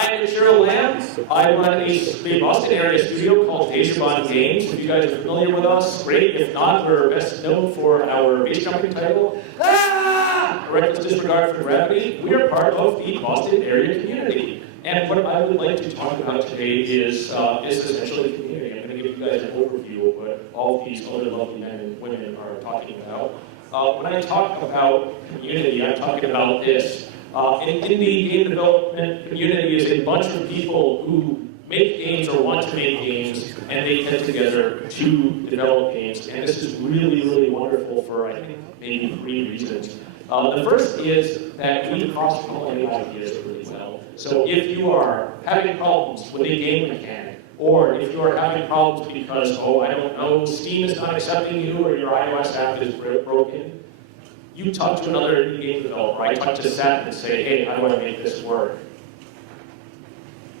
I'm Ichiro Lambe. I run a Boston area studio called Dejobaan Games. If you guys are familiar with us, great. If not, we're best known for our base jumping title, Reckless Disregard for Gravity. We are part of the Boston area community. And what I would like to talk about today is essentially community. I'm going to give you guys an overview of what all these other lovely men and women are talking about. When I talk about community, I'm talking about this. In the game development community is a bunch of people who make games or want to make games, and they get together to develop games. And this is really, really wonderful for, I think, maybe 3 reasons. The first is that we cross-pollinate ideas really well. So if you are having problems with a game mechanic, or if you are having problems because, oh, I don't know, Steam is not accepting you, or your iOS app is broken, you talk to another indie game developer. I talk to Seth and say, hey, how do I make this work?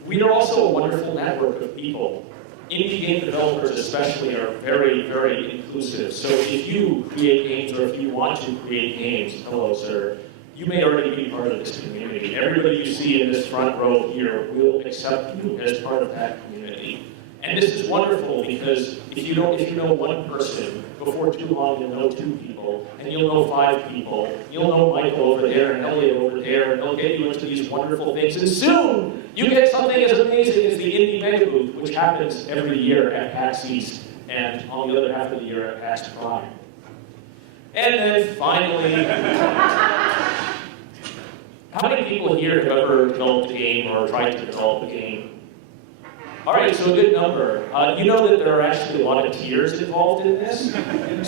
We are also a wonderful network of people. Indie game developers especially are very, very inclusive. So if you create games or if you want to create games, hello, sir, you may already be part of this community. Everybody you see in this front row here will accept you as part of that community. And this is wonderful because if you know one person, before too long you'll know 2 people, and you'll know 5 people. You'll know Michael over there and Elliot over there, and they'll get you into these wonderful things. And soon you get something as amazing as the Indie Mega Booth, which happens every year at PAX East, and on the other half of the year at PAX Prime. And then finally, how many people here have ever developed a game or tried to develop a game? All right, so a good number. You know that there are actually a lot of tiers involved in this.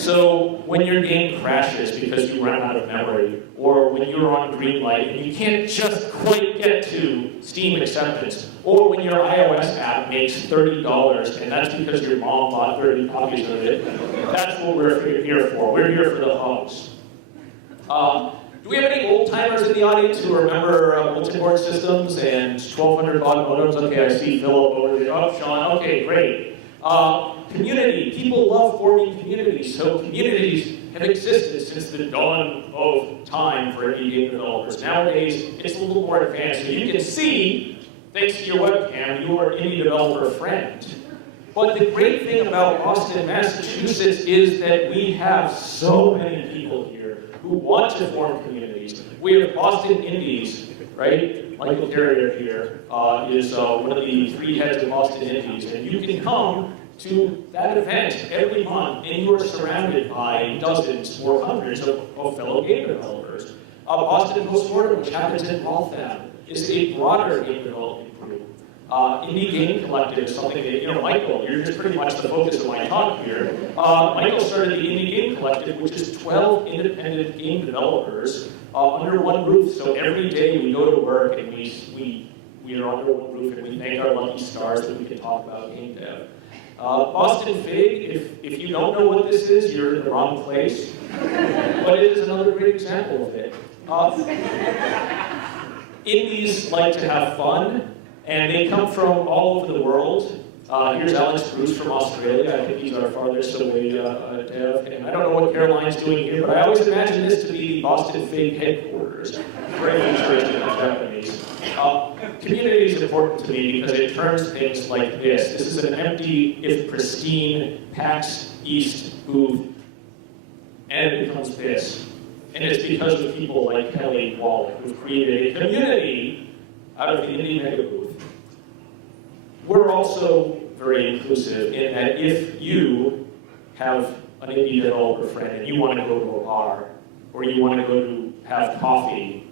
So when your game crashes because you run out of memory, or when you're on green light and you can't just quite get to Steam acceptance, or when your iOS app makes $30 and that's because your mom bought 30 copies of it, that's what we're here for. We're here for the hosts. Do we have any old-timers in the audience who remember bulletin board systems and 1200 baud modems? Okay, I see Philip over there. Oh, Sean, okay, great. Community, people love forming communities. So communities have existed since the dawn of time for indie game developers. Nowadays, it's a little more advanced. So you can see, thanks to your webcam, your indie developer friend. But the great thing about Boston, Massachusetts is that we have so many people here who want to form communities. We have Boston Indies, right? Michael Carrier here is one of the 3 heads of Boston Indies, and you can come to that event every month, and you are surrounded by dozens or hundreds of fellow game developers. Boston Postmortem, which happens in Waltham, is a broader game development group. Indie Game Collective is something that, Michael, you're just pretty much the focus of my talk here. Michael started the Indie Game Collective, which is 12 independent game developers under one roof. So every day we go to work and we are under one roof and we thank our lucky stars that we can talk about game dev. Boston Fig, if you don't know what this is, you're in the wrong place. But it is another great example of it. Indies like to have fun. And they come from all over the world. Here's Alex Bruce from Australia. I think he's our farthest away dev. And I don't know what Caroline's doing here, but I always imagine this to be the Boston Fig headquarters for any interest in Japanese. Community is important to me because it turns things like this. This is an empty, if pristine, PAX East booth, and it becomes this. And it's because of people like Kelly Wall who've created a community out of the Indie Mega Booth. We're also very inclusive in that if you have an indie developer friend and you want to go to a bar, or you want to go to have coffee,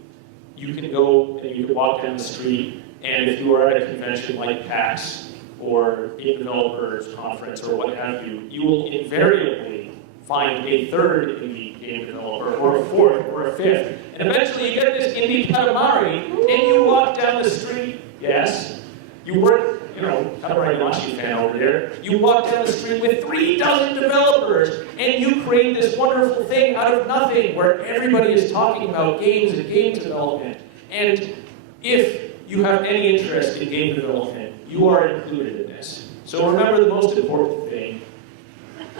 you can go and you can walk down the street, and if you are at a convention like PAX or Game Developers Conference or what have you, you will invariably find a 3rd indie game developer, or a 4th, or a 5th. And eventually you get this indie Katamari, and you walk down the street, yes, you work, Katamari Machi fan over there, you walk down the street with 3 dozen developers, and you create this wonderful thing out of nothing, where everybody is talking about games and games development. And if you have any interest in game development, you are included in this. So remember the most important thing.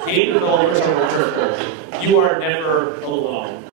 Game developers are wonderful. You are never alone.